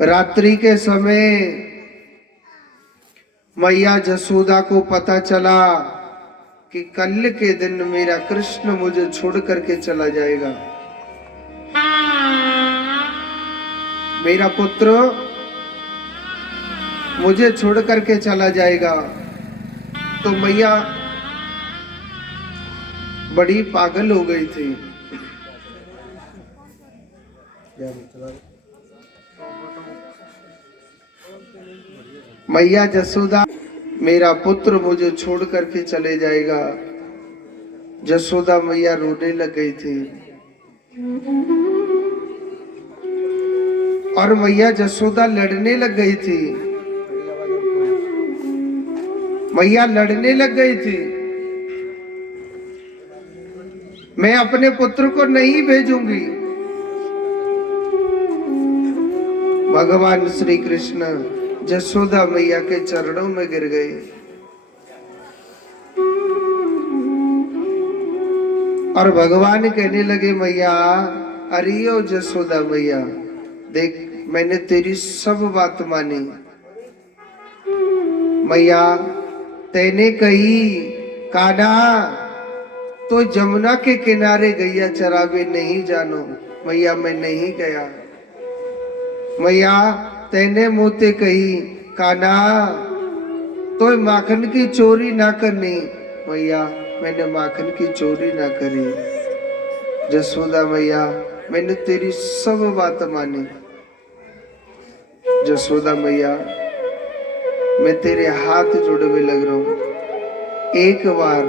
रात्रि के समय मैया जसोदा को पता चला कि कल के दिन मेरा कृष्ण मुझे छोड़ करके चला जाएगा, मेरा पुत्र मुझे छोड़ करके चला जाएगा। तो मैया बड़ी पागल हो गई थी। मैया जसोदा, मेरा पुत्र मुझे छोड़ करके चले जाएगा। जसोदा मैया रोने लग गई थी और मैया जसोदा लड़ने लग गई थी। मैया लड़ने लग गई थी, मैं अपने पुत्र को नहीं भेजूंगी। भगवान श्री कृष्ण जसोदा मैया के चरणों में गिर गए और भगवान कहने लगे, मैया, अरे ओ जसोदा मैया, देख मैंने तेरी सब बात मानी। मैया तैने कही कान्हा तो जमुना के किनारे गैया चरावे नहीं जानो। मैया मैं नहीं गया। मैया तैने मोते कही कान्हा तो माखन की चोरी ना करनी। मैया मैंने माखन की चोरी ना करी। जसोदा मैया मैंने तेरी सब बात मानी। जसोदा मैया मैं तेरे हाथ जोड़वे लग रहा हूं, एक बार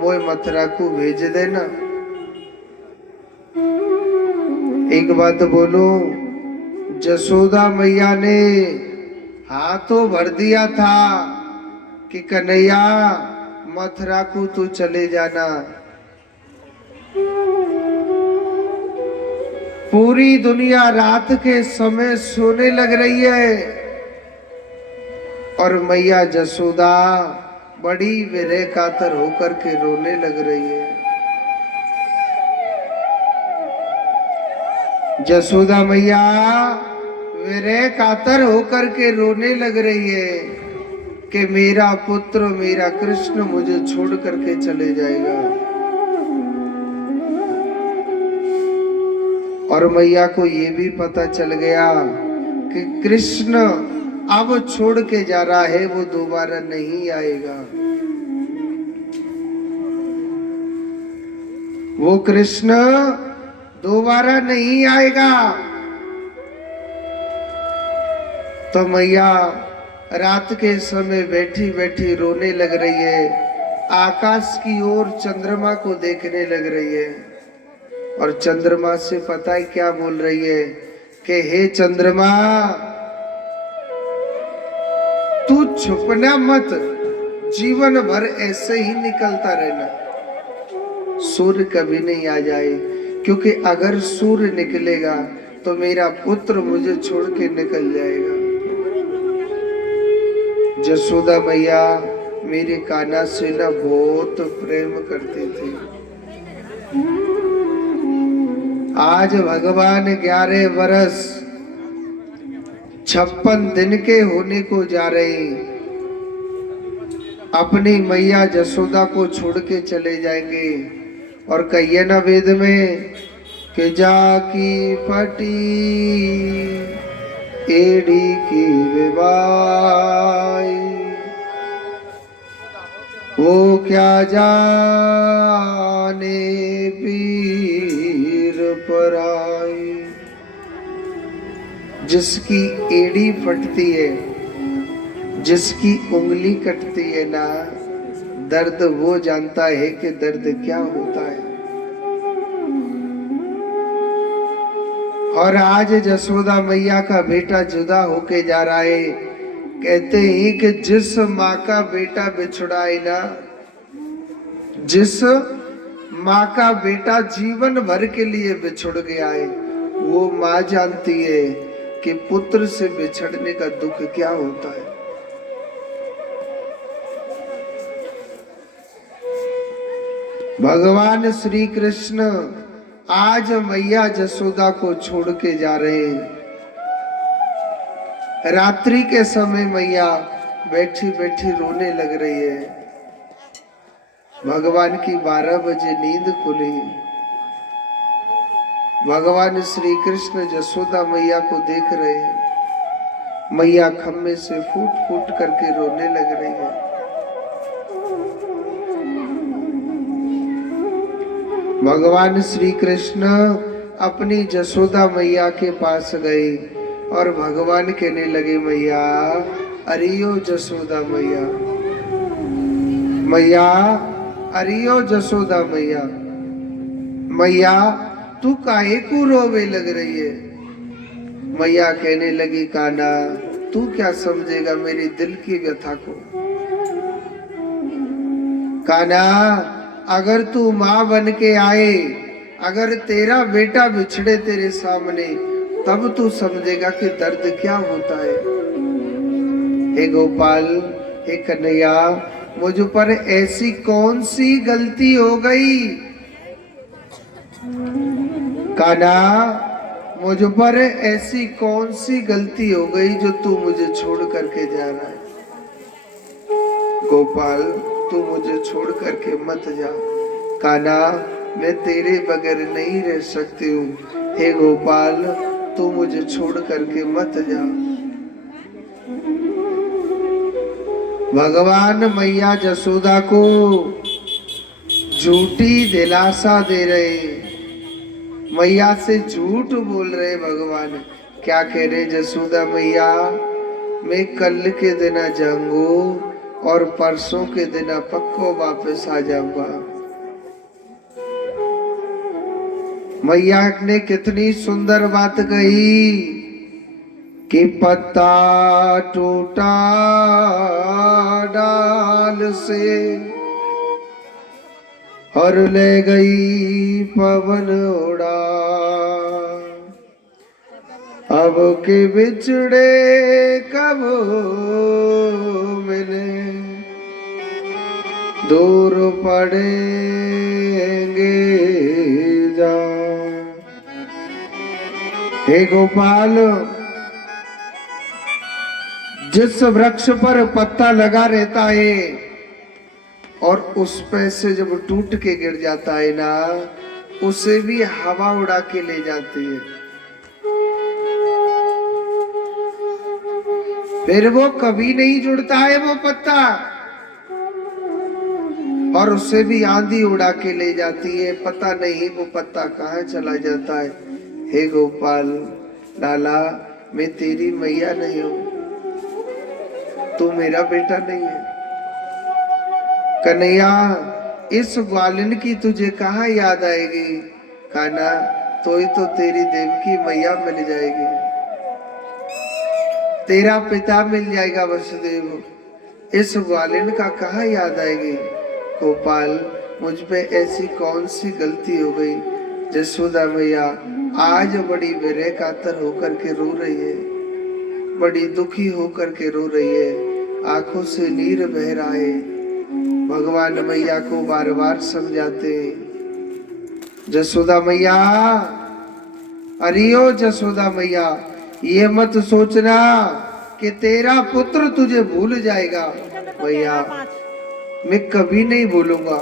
मोय मथुरा को भेज देना। एक बात बोलो, जसोदा मैया ने हाथों भर दिया था कि कन्हैया मथुरा को तू चले जाना। पूरी दुनिया रात के समय सोने लग रही है और मैया जसोदा बड़ी विरह कातर होकर के रोने लग रही है। जसोदा मैया विरह कातर होकर के रोने लग रही है कि मेरा पुत्र मेरा कृष्ण मुझे छोड़ करके चले जाएगा। और मैया को ये भी पता चल गया कि कृष्ण अब छोड़ के जा रहा है, वो दोबारा नहीं आएगा। वो कृष्ण दोबारा नहीं आएगा। तो मैया रात के समय बैठी बैठी रोने लग रही है, आकाश की ओर चंद्रमा को देखने लग रही है और चंद्रमा से पता है क्या बोल रही है कि हे चंद्रमा, तू छुपना मत, जीवन भर ऐसे ही निकलता रहना। सूर्य कभी नहीं आ जाए, क्योंकि अगर सूर्य निकलेगा तो मेरा पुत्र मुझे छोड़ के निकल जाएगा। जसोदा मैया मेरे कान्हा से ना बहुत प्रेम करती थी। आज भगवान 11 वर्ष 56 दिन के होने को जा रहे, अपनी मैया जसोदा को छोड़ के चले जाएंगे। और कहिए ना वेद में कि जाकी फटी एड़ी की विवाई, वो क्या जाने पीर पराई। जिसकी एड़ी फटती है, जिसकी उंगली कटती है ना, दर्द वो जानता है कि दर्द क्या होता है। और आज जसोदा मैया का बेटा जुदा होके जा रहा है। कहते हैं कि जिस माँ का बेटा बिछुड़ाए ना, जिस माँ का बेटा जीवन भर के लिए बिछुड़ गया है, वो माँ जानती है कि पुत्र से बिछड़ने का दुख क्या होता है। भगवान श्री कृष्ण आज मैया जसोदा को छोड़ के जा रहे हैं। रात्रि के समय मैया बैठी बैठी रोने लग रही है। भगवान की 12 बजे नींद खुली। भगवान श्री कृष्ण जसोदा मैया को देख रहे हैं। मैया खम्भे से फूट फूट करके रोने लग रही है। भगवान श्री कृष्ण अपनी जसोदा मैया के पास गए और भगवान कहने लगे, मैया, अरियो जसोदा मैया, मैया, अरियो जसोदा मैया, मैया तू काहे को रोवे लग रही है। मैया कहने लगी, कान्हा तू क्या समझेगा मेरी दिल की व्यथा को। कान्हा, अगर तू माँ बन के आए, अगर तेरा बेटा बिछड़े तेरे सामने, तब तू समझेगा कि दर्द क्या होता है। हे गोपाल, हे कन्हैया, मुझ पर ऐसी कौन सी गलती हो गई। कान्हा, मुझ पर ऐसी कौन सी गलती हो गई जो तू मुझे छोड़ करके जा रहा है। गोपाल, तू मुझे छोड़ करके मत जा। कान्हा, मैं तेरे बगैर नहीं रह सकती हूँ। हे गोपाल, तू मुझे छोड़ करके मत जा। भगवान मैया जसोदा को झूठी दिलासा दे रहे, मैया से झूठ बोल रहे भगवान। क्या कह रहे जसोदा मैया, मैं कल के दिन जाऊंगा और परसों के दिन पक्को वापस आ जाऊंगा। मैया ने कितनी सुंदर बात कही कि पत्ता टूटा डाल से और ले गई पवन उड़ा, अब के बिछड़े कब मिले, दूर पड़ेंगे जा। हे गोपाल, जिस वृक्ष पर पत्ता लगा रहता है और उस पे से जब टूट के गिर जाता है ना, उसे भी हवा उड़ा के ले जाती है। फिर वो कभी नहीं जुड़ता है वो पत्ता, और उसे भी आंधी उड़ा के ले जाती है। पता नहीं वो पत्ता कहाँ चला जाता है। हे गोपाल लाला, मैं तेरी मैया नहीं हूं, तू मेरा बेटा नहीं है। कन्हैया, इस ग्वालिन की तुझे कहाँ याद आएगी। कान्हा, तो ही तो तेरी देवकी मैया मिल जाएगी, तेरा पिता मिल जाएगा वसुदेव, इस ग्वालिन का कहाँ याद आएगी। गोपाल, मुझ पे ऐसी कौन सी गलती हो गई। जसोदा मैया आज बड़ी विरह कातर होकर के रो रही है, बड़ी दुखी होकर के रो रही है, आंखों से नीर बह रहा है। भगवान मैया को बार बार समझाते, जसोदा मैया, अरियो जसोदा मैया, ये मत सोचना कि तेरा पुत्र तुझे भूल जाएगा। मैया, मैं कभी नहीं भूलूंगा।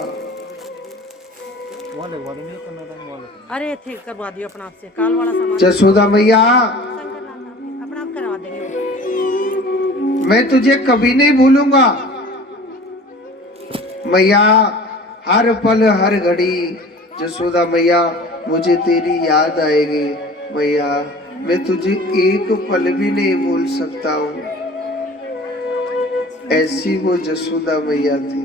अरे ठीक करवा दियो अपना आप से, काल वाला सामान जसोदा मैया, अपना आप करवा देंगे। मैं तुझे कभी नहीं भूलूंगा। मैया, हर पल हर घड़ी जसोदा मैया मुझे तेरी याद आएगी। मैया, मैं तुझे एक पल भी नहीं भूल सकता हूँ। ऐसी वो जसोदा मैया थी,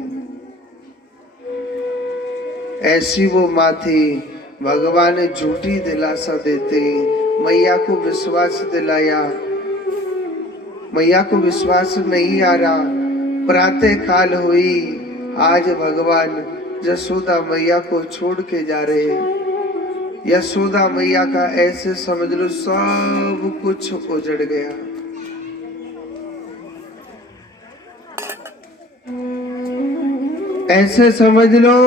ऐसी वो माँ थी। भगवान झूठी दिलासा देते, मैया को विश्वास दिलाया, मैया को विश्वास नहीं आ रहा। प्रातः काल हुई, आज भगवान जसोदा मैया को छोड़ के जा रहे हैं। यशोदा मैया का ऐसे समझ लो सब कुछ उजड़ गया। ऐसे समझ लो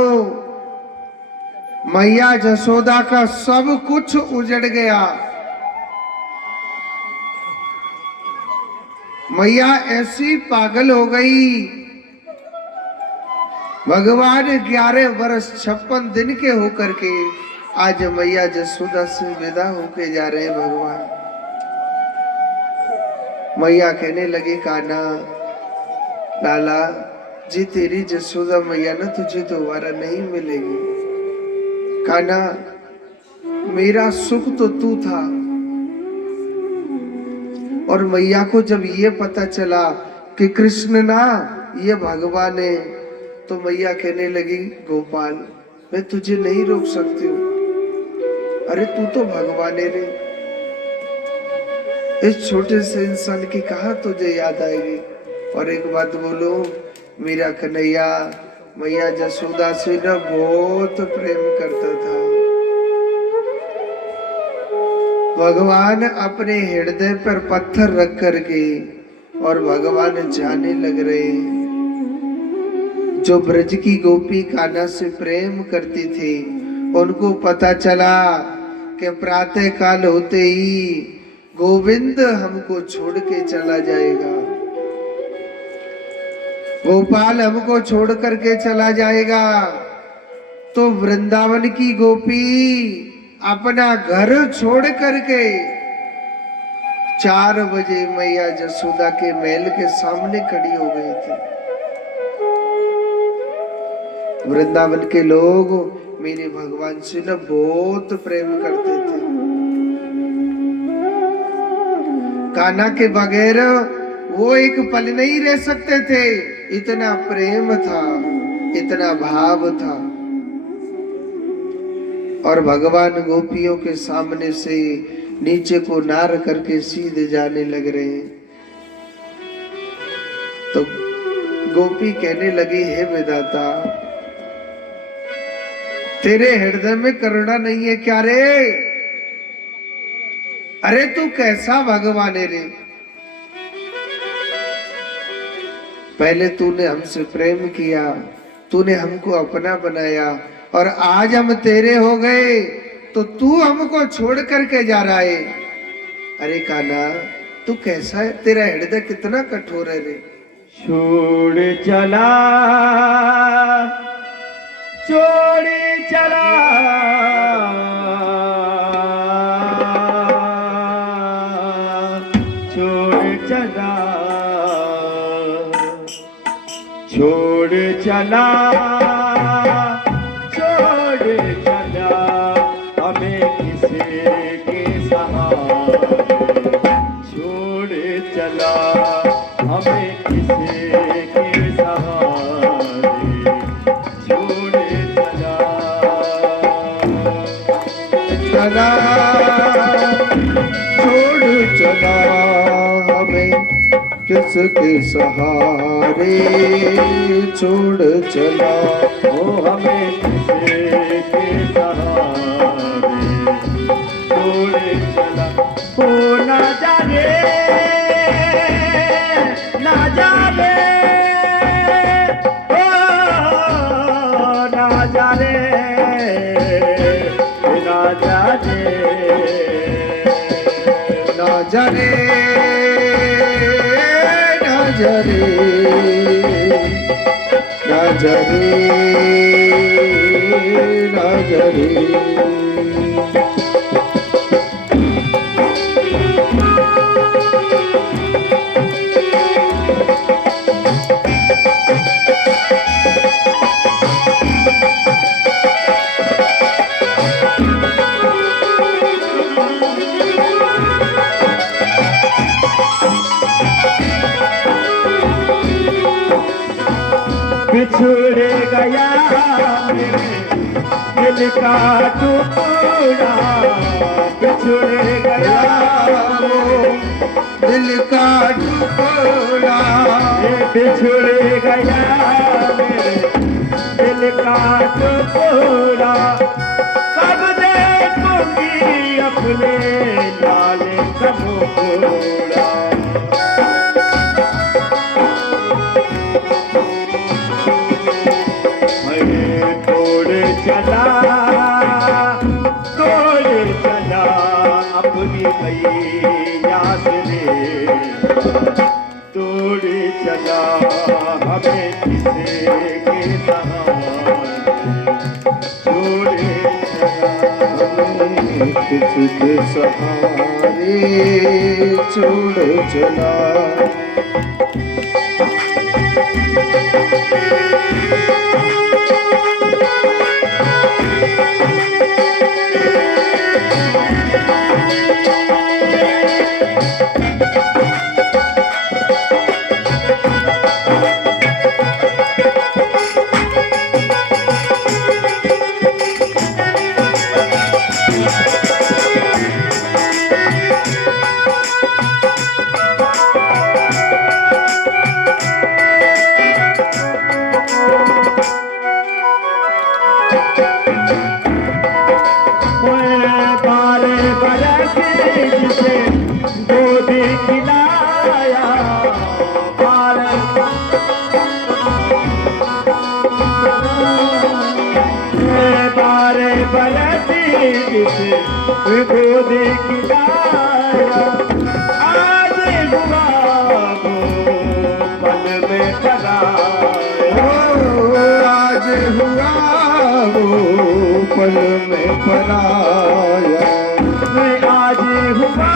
मैया जसोदा का सब कुछ उजड़ गया। मैया ऐसी पागल हो गई। भगवान 11 वर्ष 56 दिन के होकर के आज मैया जसोदा से विदा होके जा रहे हैं भगवान। मैया कहने लगे कान्हा लाला जी तेरी जसोदा मैया ना तुझे दोबारा नहीं मिलेगी। कान्हा मेरा सुख तो तू था। और मैया को जब ये पता चला कि कृष्ण ना ये भगवान है तो मैया कहने लगी गोपाल मैं तुझे नहीं रोक सकती हूँ। अरे तू तो भगवान है रे। इस छोटे से इंसान की कहाँ तुझे याद आएगी। और एक बात बोलो मेरा कन्हैया मैया जसोदा से ना बहुत प्रेम करता था। भगवान अपने हृदय पर पत्थर रख करके और भगवान जाने लग रहे। जो ब्रज की गोपी कान्हा से प्रेम करती थी उनको पता चला कि प्रातः काल होते ही गोविंद हमको छोड़ के चला जाएगा। गोपाल हमको छोड़ करके चला जाएगा। तो वृंदावन की गोपी अपना घर छोड़ करके 4 बजे मैया जसोदा के महल के सामने खड़ी हो गई थी। वृंदावन के लोग मेरे भगवान से ना बहुत प्रेम करते थे। कान्हा के बगैर वो एक पल नहीं रह सकते थे। इतना प्रेम था, इतना भाव था। और भगवान गोपियों के सामने से नीचे को नार करके सीधे जाने लग रहे हैं। तो गोपी कहने लगी हे विधाता तेरे हृदय में करुणा नहीं है क्या रे। अरे तू कैसा भगवान है रे। पहले तूने हमसे प्रेम किया, तूने हमको अपना बनाया और आज हम तेरे हो गए तो तू हमको छोड़ करके जा रहा है। अरे कान्हा तू कैसा है, तेरा हृदय कितना कठोर है रे। छोड़ चला छोड़ चला छोड़ चला छोड़ चला छोड़ चला हमें किसी के सहारे छोड़ चला हमें किसी के सहारे छोड़ चला चला छोड़ चला हमें किसके सहारे छोड़ चला। ओ हमें किसी के सहारे छोड़ चला। ओ ना जाने ना जाने ओ ना जाने ना जाने ना जाने ना जाने ना जाने ना जाने। बिछुड़ गया मेरे दिल का टुकड़ा बिछुड़ गया वो दिल का टुकड़ा बिछुड़ गया मेरे दिल का टुकड़ा कब देखूंगी अपने लाल का टुकड़ा। तोड़ चला अपनी मैया से चला हमें किसे के सहारे छोड़े चला किसके सहारे छोड़ चला। बारे बरसे जिसे गोदी खिलाया बारे बारे बरसे जिसे गोदी खिलाया आज हुआ वो पल में पराया आज हुआ वो पल में पराया। आज हुआ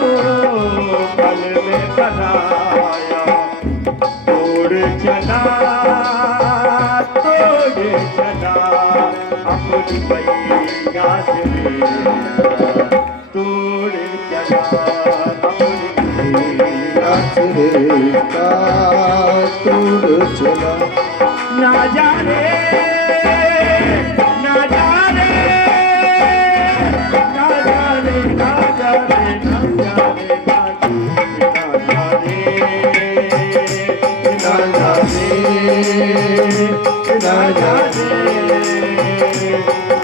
वो पल में पराया तोड़ चला अपनी पैया से तोड़ चला अपनी पैया तोड़ चला। ना जाने ना जाने ना जाने ना जाने ना जाने ना जाने ना जाने ना जाने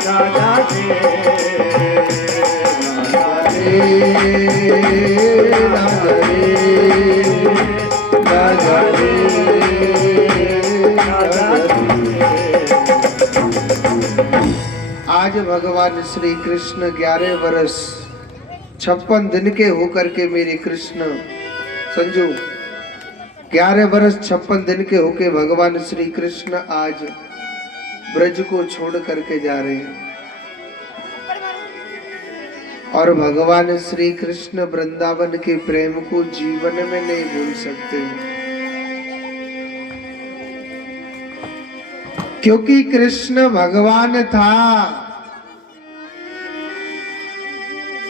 ना जाने आज भगवान श्री कृष्ण 11 वर्ष 56 दिन के होकर के मेरे कृष्ण संजू 11 वर्ष 56 दिन के होके भगवान श्री कृष्ण आज ब्रज को छोड़ करके जा रहे हैं। और भगवान श्री कृष्ण वृंदावन के प्रेम को जीवन में नहीं भूल सकते, क्योंकि कृष्ण भगवान था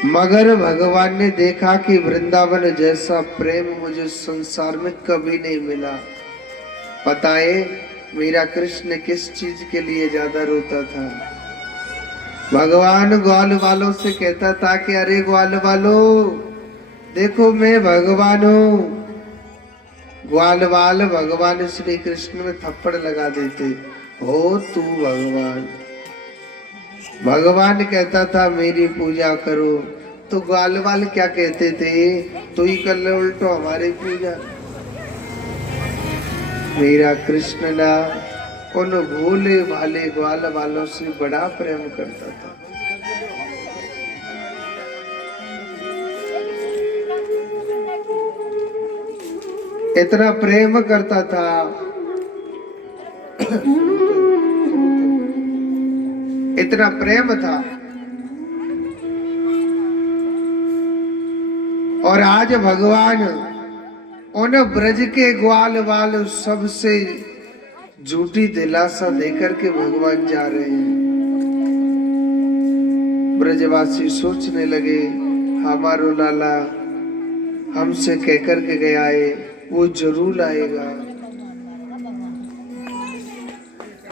मगर भगवान ने देखा कि वृंदावन जैसा प्रेम मुझे संसार में कभी नहीं मिला। पता है मेरा कृष्ण किस चीज के लिए ज्यादा रोता था? भगवान ग्वाल वालों से कहता था कि अरे ग्वाल वालों देखो मैं भगवान हूँ। ग्वाल वाल भगवान श्री कृष्ण में थप्पड़ लगा देते, हो तू भगवान। भगवान कहता था मेरी पूजा करो, तो ग्वाल वाल क्या कहते थे? तू ही कर ले उल्टो हमारी पूजा। मेरा कृष्ण ना उन भोले भाले ग्वाल वालों से बड़ा प्रेम करता था। इतना प्रेम करता था इतना प्रेम था। और आज भगवान उन ब्रज के ग्वाल वाल सबसे झूठी दिलासा देकर के भगवान जा रहे हैं। ब्रजवासी सोचने लगे हमारो लाला हमसे कहकर के गया है वो जरूर आएगा।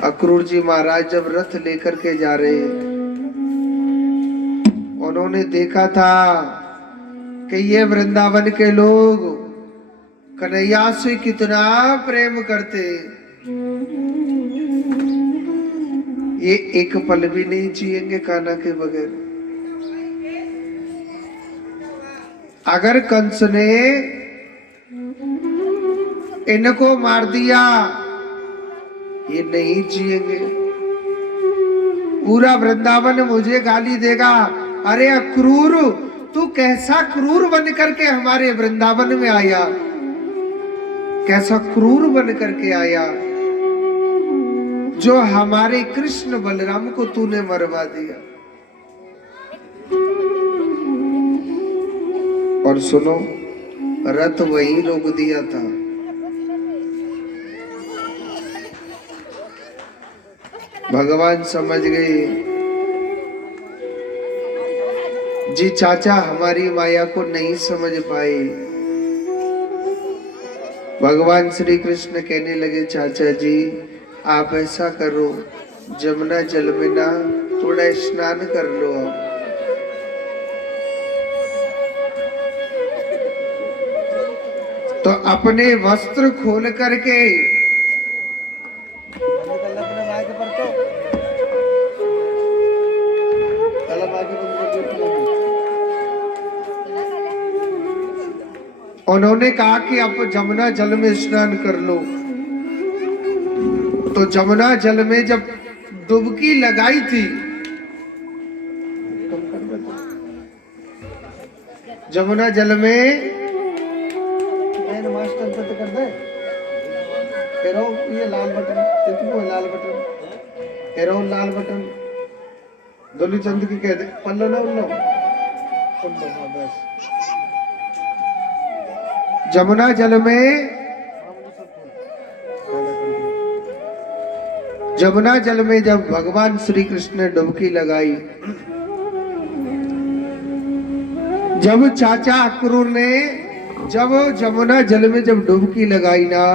अक्रूर जी महाराज जब रथ लेकर के जा रहे उन्होंने देखा था कि ये वृंदावन के लोग कन्हैया से कितना प्रेम करते, ये एक पल भी नहीं जिएंगे कान्हा के बगैर। अगर कंस ने इनको मार दिया ये नहीं जिएंगे। पूरा वृंदावन मुझे गाली देगा, अरे अक्रूर तू कैसा क्रूर बन करके हमारे वृंदावन में आया। कैसा क्रूर बन करके आया, जो हमारे कृष्ण बलराम को तूने मरवा दिया। और सुनो, रथ वहीं रोक दिया था। भगवान समझ गए जी चाचा हमारी माया को नहीं समझ पाए। भगवान श्री कृष्ण कहने लगे, चाचा जी आप ऐसा करो, जमुना जल में ना थोड़ा स्नान कर लो। तो अपने वस्त्र खोल करके उन्होंने कहा कि आप जमुना जल में स्नान कर लो। तो जमुना जल में जब डुबकी लगाई थी, जमुना जल में मास्टर पता कर दे एरो, ये लाल बटन कितनो है, लाल बटन एरो, लाल बटन दोली चंद की कह दे पल्लो ना उल्लो बस। जमुना जल में, जमुना जल में जब भगवान श्री कृष्ण ने डुबकी लगाई, जब चाचा अक्रूर ने जब जमुना जल में जब डुबकी लगाई ना,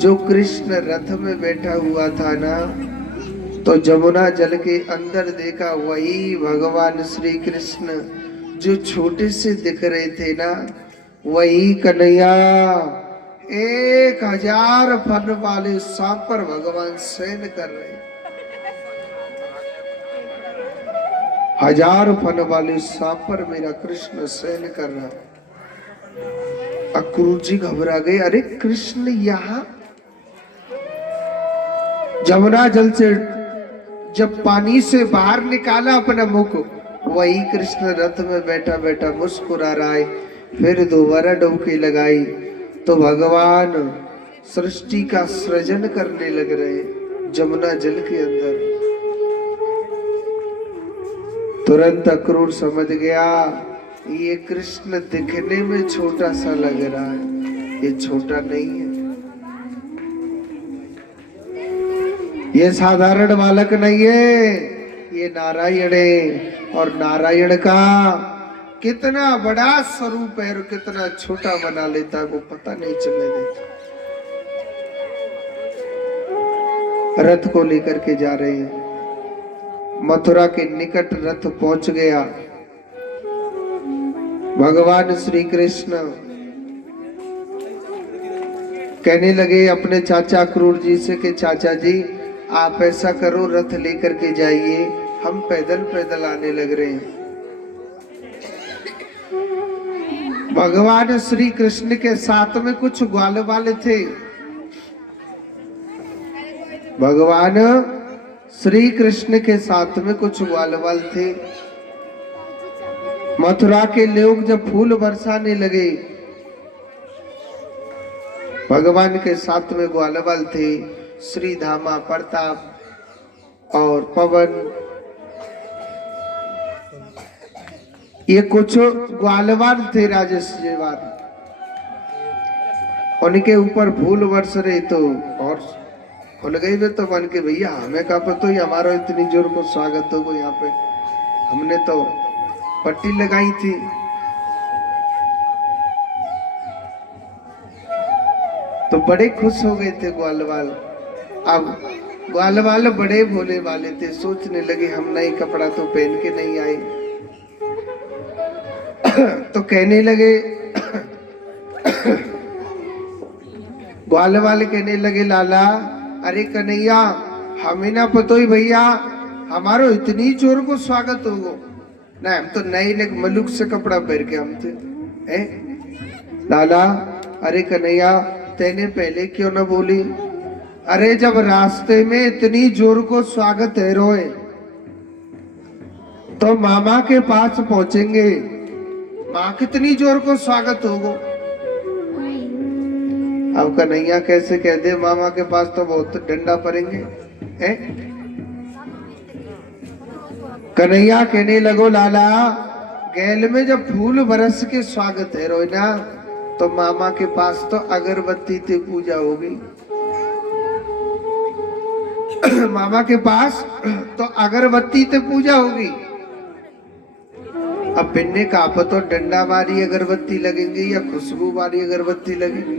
जो कृष्ण रथ में बैठा हुआ था ना, तो जमुना जल के अंदर देखा वही भगवान श्री कृष्ण जो छोटे से दिख रहे थे ना, वही कन्हैया 1000 फन वाले सांप पर भगवान शयन कर रहे। 1000 फन वाले सांप पर मेरा कृष्ण शयन कर रहा। अक्रूर जी घबरा गए, अरे कृष्ण यहाँ। जमुना जल से जब पानी से बाहर निकाला अपना मुख, वही कृष्ण रथ में बैठा बैठा मुस्कुरा रहा है। फिर दोबारा डुबकी लगाई तो भगवान सृष्टि का सृजन करने लग रहे जमुना जल के अंदर। तुरंत अक्रूर समझ गया ये कृष्ण दिखने में छोटा सा लग रहा है, ये छोटा नहीं है, ये साधारण बालक नहीं है, ये नारायण है। और नारायण का कितना बड़ा स्वरूप है और कितना छोटा बना लेता है वो पता नहीं चलने देता। रथ को लेकर के जा रहे हैं, मथुरा के निकट रथ पहुंच गया। भगवान श्री कृष्ण कहने लगे अपने चाचा अक्रूर जी से कि चाचा जी आप ऐसा करो, रथ लेकर के जाइए, हम पैदल पैदल आने लग रहे हैं। भगवान श्री कृष्ण के साथ में कुछ ग्वाल वाले थे। भगवान श्री कृष्ण के साथ में कुछ ग्वाल वाल थे। मथुरा के लोग जब फूल बरसाने लगे, भगवान के साथ में ग्वालवाल थे, श्री धामा, प्रताप और पवन, ये कुछ ग्वालवाल थे राजेश जीवान। उनके ऊपर फूल बरस रहे तो और खुल गई वे तो मन के भैया हमें कहा पता ही हमारा इतनी जोर को स्वागत हो यहाँ पे, हमने तो पट्टी लगाई थी। तो बड़े खुश हो गए थे ग्वालवाल। अब ग्वालवाल बड़े भोले वाले थे, सोचने लगे हम नई कपड़ा तो पहन के नहीं आए। तो कहने लगे ग्वालवाल कहने लगे लाला अरे कन्हैया हमें ना पतो ही भैया हमारो इतनी जोर को स्वागत होगो ना, हम तो नए मलुक से कपड़ा पहन के हम थे। लाला अरे कन्हैया तेने पहले क्यों ना बोली? अरे जब रास्ते में इतनी जोर को स्वागत है रोए तो मामा के पास पहुंचेंगे, माँ कितनी जोर को स्वागत होगो। अब कन्हैया कैसे कह दे मामा के पास तो बहुत डंडा पड़ेंगे हैं? कन्हैया कहने लगो लाला, गैल में जब फूल बरस के स्वागत है रोइना, तो मामा के पास तो अगरबत्ती से पूजा होगी। मामा के पास तो अगरबत्ती से पूजा होगी। अब बिन्ने का तो डंडा वाली अगरबत्ती लगेंगी या खुशबू वाली अगरबत्ती लगेगी?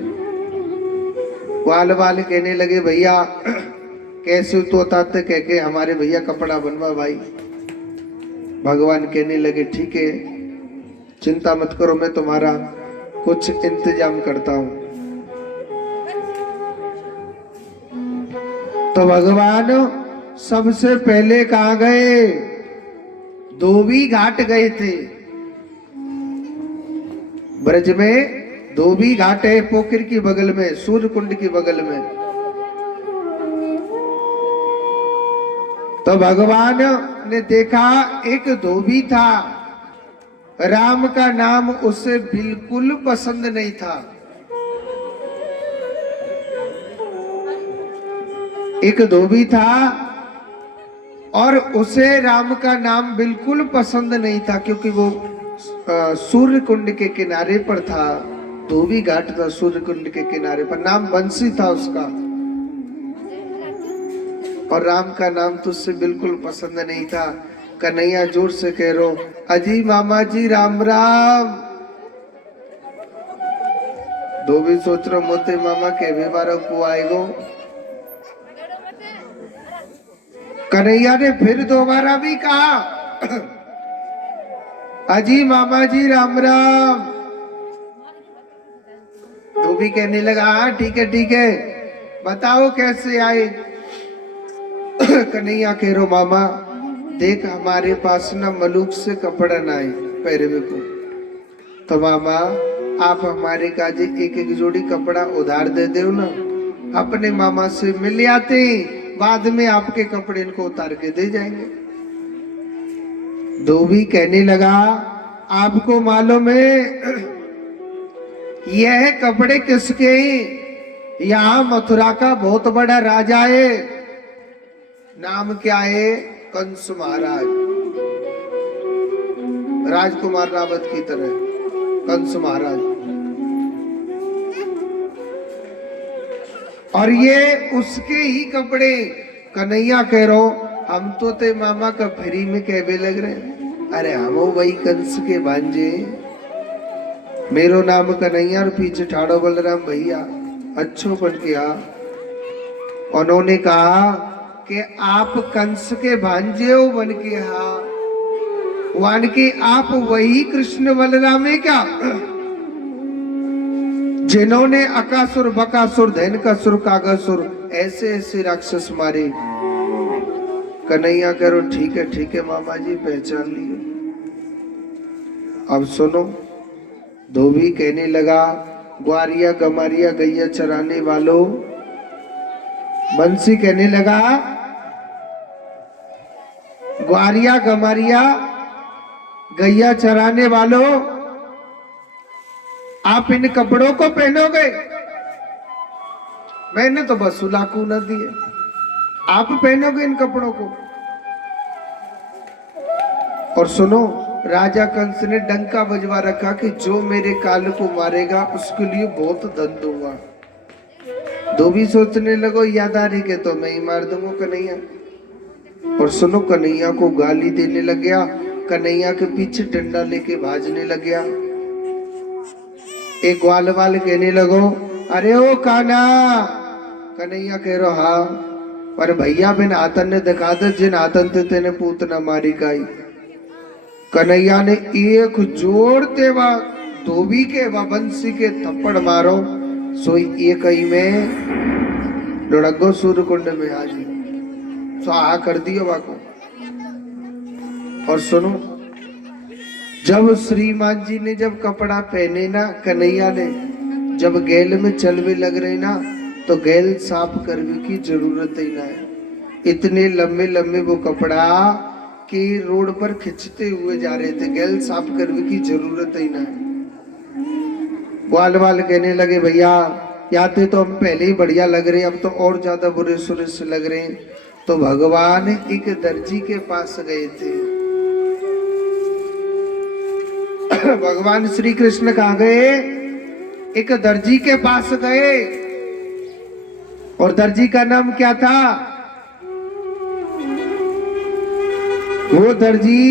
वाल वाल कहने लगे भैया कैसे तो ताते कह के हमारे भैया कपड़ा बनवा भाई। भगवान कहने लगे ठीक है, चिंता मत करो, मैं तुम्हारा कुछ इंतजाम करता हूं। तो भगवान सबसे पहले कहां गए? धोबी घाट गए थे। ब्रज में धोबी घाट है, पोखर की बगल में, सूर्य कुंड की बगल में। तो भगवान ने देखा एक धोबी था, राम का नाम उसे बिल्कुल पसंद नहीं था। एक धोबी था और उसे राम का नाम बिल्कुल पसंद नहीं था, क्योंकि वो सूर्य कुंड के किनारे पर था। धोबी घाट था सूर्य कुंड के किनारे पर। नाम बंसी था उसका, और राम का नाम तो उससे बिल्कुल पसंद नहीं था। कन्हैया जोर से कह रो, अजी मामा जी राम राम। धोबी सोच रो मोते मामा के बेबारा को आएगो। कन्हैया ने फिर दोबारा भी कहा, अजी मामा जी राम राम। धोबी कहने लगा हाँ ठीक है, बताओ कैसे आए। कन्हैया कह रो मामा देख हमारे पास ना मलूक से कपड़ा ना है पहरे को, तो मामा आप हमारे काजे एक एक जोड़ी कपड़ा उधार दे दो ना, अपने मामा से मिल आते, बाद में आपके कपड़े इनको उतार के दे जाएंगे। धोबी कहने लगा आपको मालूम है यह कपड़े किसके? यहाँ मथुरा का बहुत बड़ा राजा है, नाम क्या है? कंस महाराज। राजकुमार रावत की तरह कंस महाराज। और ये उसके ही कपड़े। कन्हैया कह रो हम तो ते मामा का फ्री में कहवे लग रहे हैं। अरे हम वही कंस के भांजे, मेरो नाम कन्हैया और पीछे ठाड़ो बलराम भैया अच्छो बन गया। उन्होंने कहा कि आप कंस के भांजे हो बन के, हाँ वन के आप वही कृष्ण बलराम है क्या जिन्होंने अकासुर बकासुर धैनकासुर कागासुर ऐसे ऐसे राक्षस मारे। कन्हैया करो ठीक है मामा जी पहचान लिए। अब सुनो, धोबी कहने लगा ग्वारिया गमारिया गैया चराने वालों। बंसी कहने लगा ग्वारिया गमारिया गैया चराने वालों, आप इन कपड़ों को पहनोगे? मैंने तो बस सुलाकू न दिए, आप पहनोगे इन कपड़ों को? और सुनो, राजा कंस ने डंका बजवा रखा कि जो मेरे काल को मारेगा उसके लिए बहुत धन दूंगा। धोबी सोचने लगो यादारी के तो मैं ही मार दूंगा कन्हैया। और सुनो, कन्हैया को गाली देने लग गया, कन्हैया के पीछे डंडा लेके भाजने लग गया। एक ग्वाल वाल कहने लगो अरे ओ काना। कन्हैया कह रो हाँ, पर भैया बिन आतन ने दिखा दे जिन आतन ते तेने पूतना मारी काई। कन्हैया ने एक जोड़ते वा धोबी के व बंसी के थप्पड़ मारो, सोई एक ही में लुढ़गो सूर्य कुंड में हाजिर स्वाहा कर दियो वाको। और सुनो, जब श्रीमान जी ने जब कपड़ा पहने ना, कन्हैया ने जब गैल में चलवे लग रहे ना, तो गैल साफ करने की जरूरत ही ना है। इतने लंबे लंबे वो कपड़ा कि रोड पर खिंचते हुए जा रहे थे, गैल साफ करने की जरूरत ही ना है। ग्वाल वाल कहने लगे भैया याते तो हम पहले ही बढ़िया लग रहे हैं, अब तो और ज्यादा बुरे सुरे से लग रहे हैं। तो भगवान एक दर्जी के पास गए थे। भगवान श्री कृष्ण कहाँ गए? एक दर्जी के पास गए। और दर्जी का नाम क्या था? वो दर्जी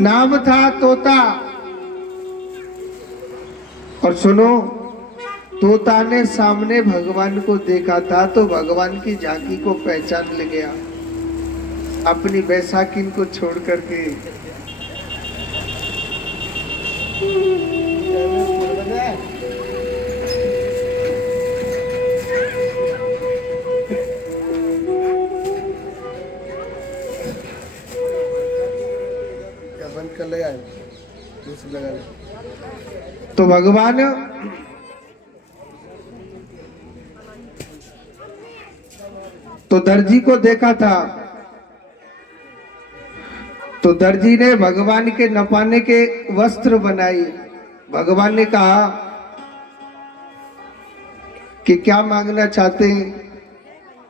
नाम था तोता। और सुनो, तोता ने सामने भगवान को देखा था तो भगवान की झांकी को पहचान ले गया, अपनी बैसाखिन को छोड़ करके। बंद कर ले यार, दूसरी लगा ले। तो भगवान तो दर्जी को देखा था, तो दर्जी ने भगवान के नपाने के वस्त्र बनाए। भगवान ने कहा कि क्या मांगना चाहते हैं?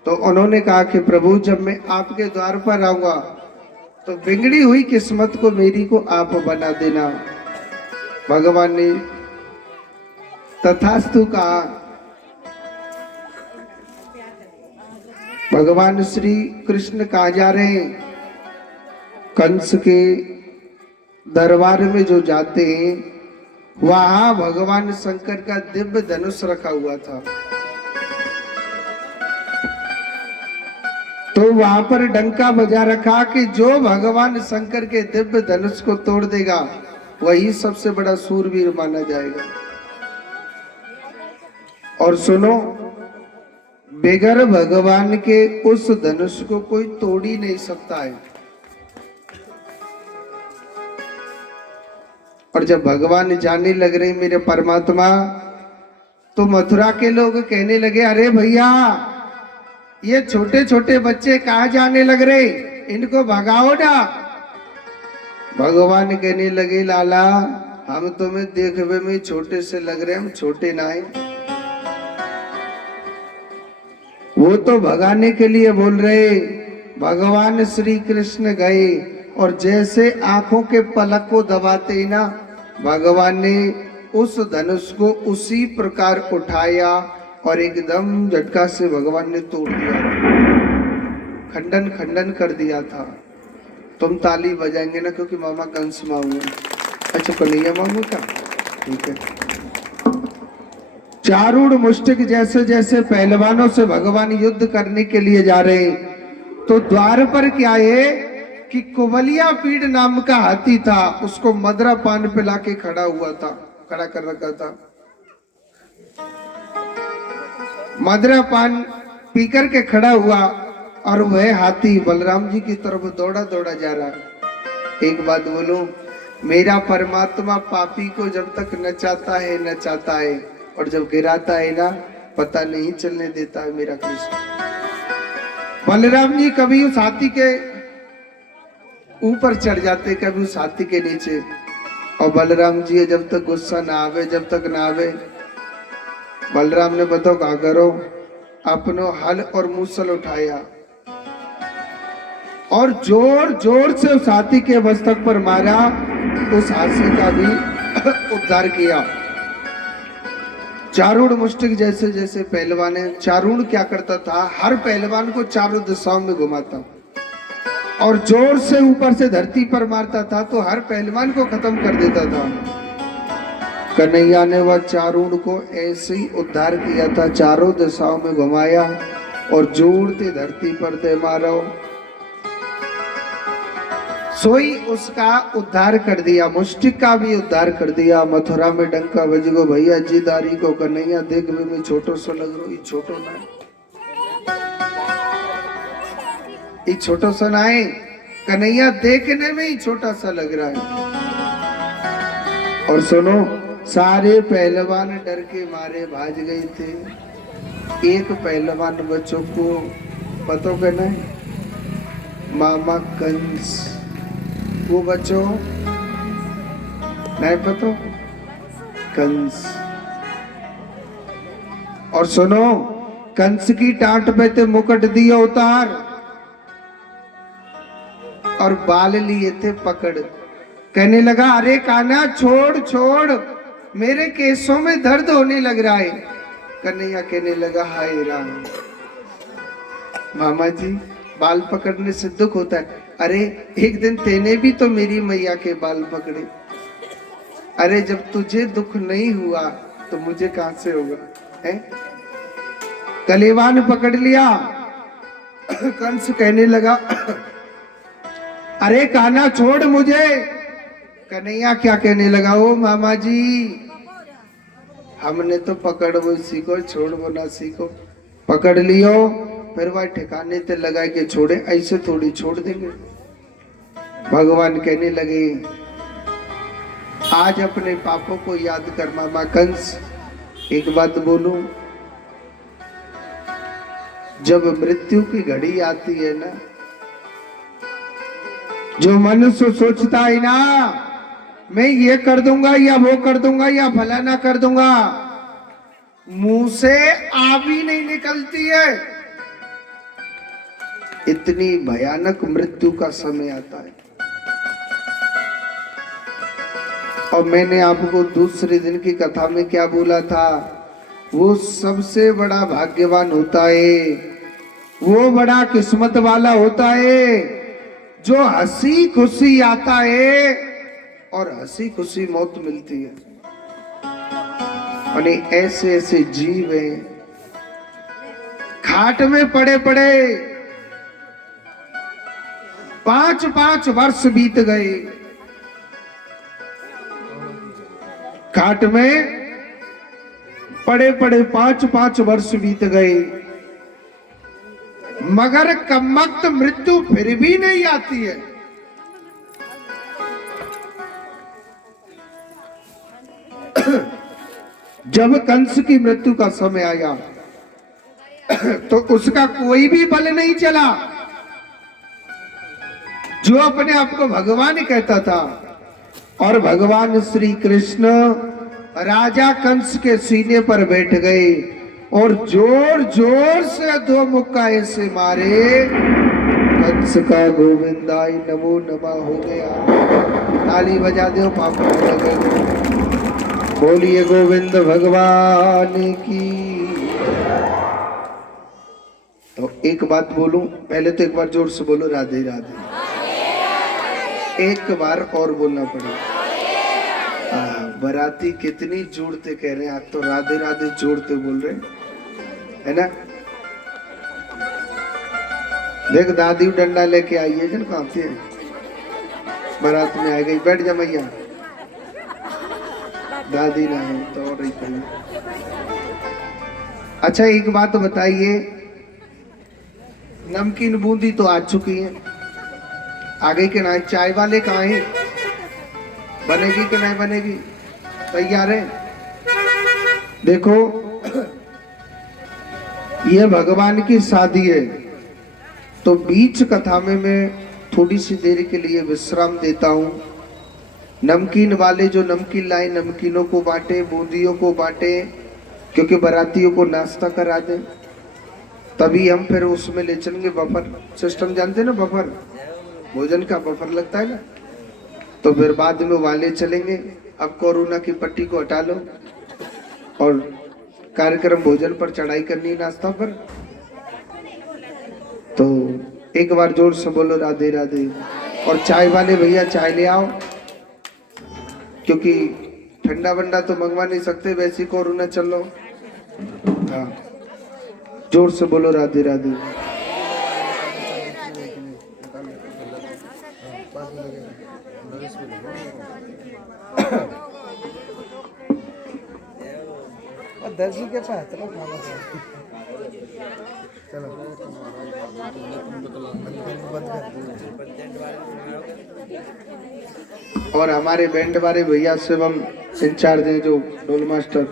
तो उन्होंने कहा कि प्रभु, जब मैं आपके द्वार पर आऊंगा तो बिगड़ी हुई किस्मत को मेरी को आप बना देना। भगवान ने तथास्तु कहा। भगवान श्री कृष्ण कहा जा रहे हैं, कंस के दरबार में जो जाते हैं वहां भगवान शंकर का दिव्य धनुष रखा हुआ था। तो वहां पर डंका बजा रखा कि जो भगवान शंकर के दिव्य धनुष को तोड़ देगा वही सबसे बड़ा सूरवीर माना जाएगा। और सुनो, बेगर भगवान के उस धनुष को कोई तोड़ ही नहीं सकता है। और जब भगवान जाने लग रहे मेरे परमात्मा, तो मथुरा के लोग कहने लगे, अरे भैया, ये छोटे छोटे बच्चे कहाँ जाने लग रहे, इनको भगाओ ना। भगवान कहने लगे, लाला, हम तुम्हें देखने में छोटे से लग रहे, हम छोटे ना है। वो तो भगाने के लिए बोल रहे। भगवान श्री कृष्ण गए और जैसे आंखों के पलक को दबाते ही ना, भगवान ने उस धनुष को उसी प्रकार उठाया और एकदम झटका से भगवान ने तोड़ दिया, खंडन खंडन कर दिया था। तुम ताली बजाएंगे ना, क्योंकि मामा कंस मामू है। अच्छा, कन्हैया मामू का, ठीक है। चारूढ़ मुष्टिक जैसे जैसे पहलवानों से भगवान युद्ध करने के लिए जा रहे हैं, तो द्वार पर क्या है कि कुबलिया पीड़ नाम का हाथी था, उसको मदरा पान पिला के खड़ा हुआ था, खड़ा कर रखा था। मदरा पान पीकर के खड़ा हुआ और वह हाथी बलराम जी की तरफ दौड़ा दौड़ा जा रहा है। एक बात बोलो, मेरा परमात्मा पापी को जब तक नचाता है और जब गिराता है ना, पता नहीं चलने देता है मेरा कृष्ण। बलराम जी कभी उस हाथी के ऊपर चढ़ जाते, कभी उस हाथी के नीचे। और बलराम जी जब तक गुस्सा ना आवे, जब तक ना आवे, बलराम ने बताओ क्या करो, अपनो हल और मूसल उठाया और जोर जोर से उस हाथी के मस्तक पर मारा। उस हाथी का भी उद्धार किया। चारूढ़ मुष्टिक जैसे जैसे पहलवान है, चारूढ़ क्या करता था, हर पहलवान को चारों दिशाओं में घुमाता और जोर से ऊपर से धरती पर मारता था, तो हर पहलवान को खत्म कर देता था। कन्हैया ने वह चारूढ़ को ऐसे ही उद्धार किया था, चारों दिशाओं में घुमाया और जोड़ते धरती पर दे मारो, सोई उसका उद्धार कर दिया, मुष्टिक का भी उद्धार कर दिया। मथुरा में डंका बज गो, भैया जी दारी को कन्हैया देख में छोटो सो लग रो, ये छोटो ना, ये छोटो सा ना है, कन्हैया देखने में ही छोटा सा लग रहा है। और सुनो, सारे पहलवान डर के मारे भाग गए थे। एक पहलवान बच्चों को पता करना है, मामा कंस, वो बच्चों नहीं पता, कंस और सुनो, कंस की टाट पे थे मुकुट दिया उतार और बाल लिए थे पकड़। कहने लगा, अरे कान्हा छोड़ छोड़, मेरे केसों में दर्द होने लग रहा है। कन्हैया कहने लगा, हाय राम, मामा जी बाल पकड़ने से दुख होता है। अरे एक दिन तेने भी तो मेरी मैया के बाल पकड़े। अरे जब तुझे दुख नहीं हुआ तो मुझे कहां से होगा, है? कलेवान पकड़ लिया। कंस कहने लगा, अरे कान्हा छोड़ मुझे। कन्हैया क्या कहने लगा, ओ मामा जी, हमने तो पकड़ वो सीखो, छोड़ वो ना सीखो। पकड़ लियो फिर वह ठिकाने ते लगा के छोड़े, ऐसे थोड़ी छोड़ देंगे। भगवान कहने लगे, आज अपने पापों को याद कर मामा कंस। एक बात बोलूं, जब मृत्यु की घड़ी आती है ना, जो मनुष्य सोचता है ना, मैं ये कर दूंगा या वो कर दूंगा या फलाना कर दूंगा, मुंह से आ भी नहीं निकलती है। इतनी भयानक मृत्यु का समय आता है। और मैंने आपको दूसरे दिन की कथा में क्या बोला था, वो सबसे बड़ा भाग्यवान होता है, वो बड़ा किस्मत वाला होता है जो हंसी खुशी आता है और हंसी खुशी मौत मिलती है। और ऐसे ऐसे जीव हैं, खाट में पड़े पड़े 5-5 वर्ष बीत गए। खाट में पड़े पड़े 5-5 वर्ष बीत गए, मगर कमबख्त मृत्यु फिर भी नहीं आती है। जब कंस की मृत्यु का समय आया तो उसका कोई भी बल नहीं चला। जो अपने आप को भगवान कहता था, और भगवान श्री कृष्ण राजा कंस के सीने पर बैठ गए और जोर जोर से 2 मुक्का ऐसे मारे, कंस का गोविंदाय नमो नमः हो गया। ताली बजा दो, पापा लगे। बोलिए गोविंद भगवान की। तो एक बात बोलूं, पहले तो एक बार जोर से बोलो, राधे राधे। एक बार और बोलना पड़ेगा। बराती कितनी जोड़ते कह रहे हैं, आज तो राधे राधे जोड़ते बोल रहे है ना। देख दादी डंडा लेके आई है, जन कहाँ से बारात में आ गई। बैठ जा मैया, दादी ना है तो और ही कहीं। अच्छा एक बात बताइए, नमकीन बूंदी तो आ चुकी है, आगे के ना चाय वाले कहाँ हैं? बनेगी कि नहीं बनेगी? तैयार है? देखो ये भगवान की शादी है, तो बीच कथा में मैं थोड़ी सी देर के लिए विश्राम देता हूँ। नमकीन वाले जो नमकीन लाए, नमकीनों को बांटे, बूंदियों को बांटे, क्योंकि बारातियों को नाश्ता करा दें, तभी हम फिर उसमें ले चलेंगे। बफर सिस्टम जानते ना, बफर भोजन का बफर लगता है ना, तो फिर बाद में वाले चलेंगे। अब कोरोना की पट्टी को हटा लो और कार्यक्रम भोजन पर चढ़ाई करनी, नाश्ता पर। तो एक बार जोर से बोलो राधे राधे। और चाय वाले भैया चाय ले आओ, क्योंकि ठंडा वंडा तो मंगवा नहीं सकते, वैसे कोरोना चल लो। हाँ जोर से बोलो राधे राधे। दर्जी के पास चलो चलो और हमारे बैंड वाले भैया शिवम इंचार्ज हैं, जो ढोल मास्टर,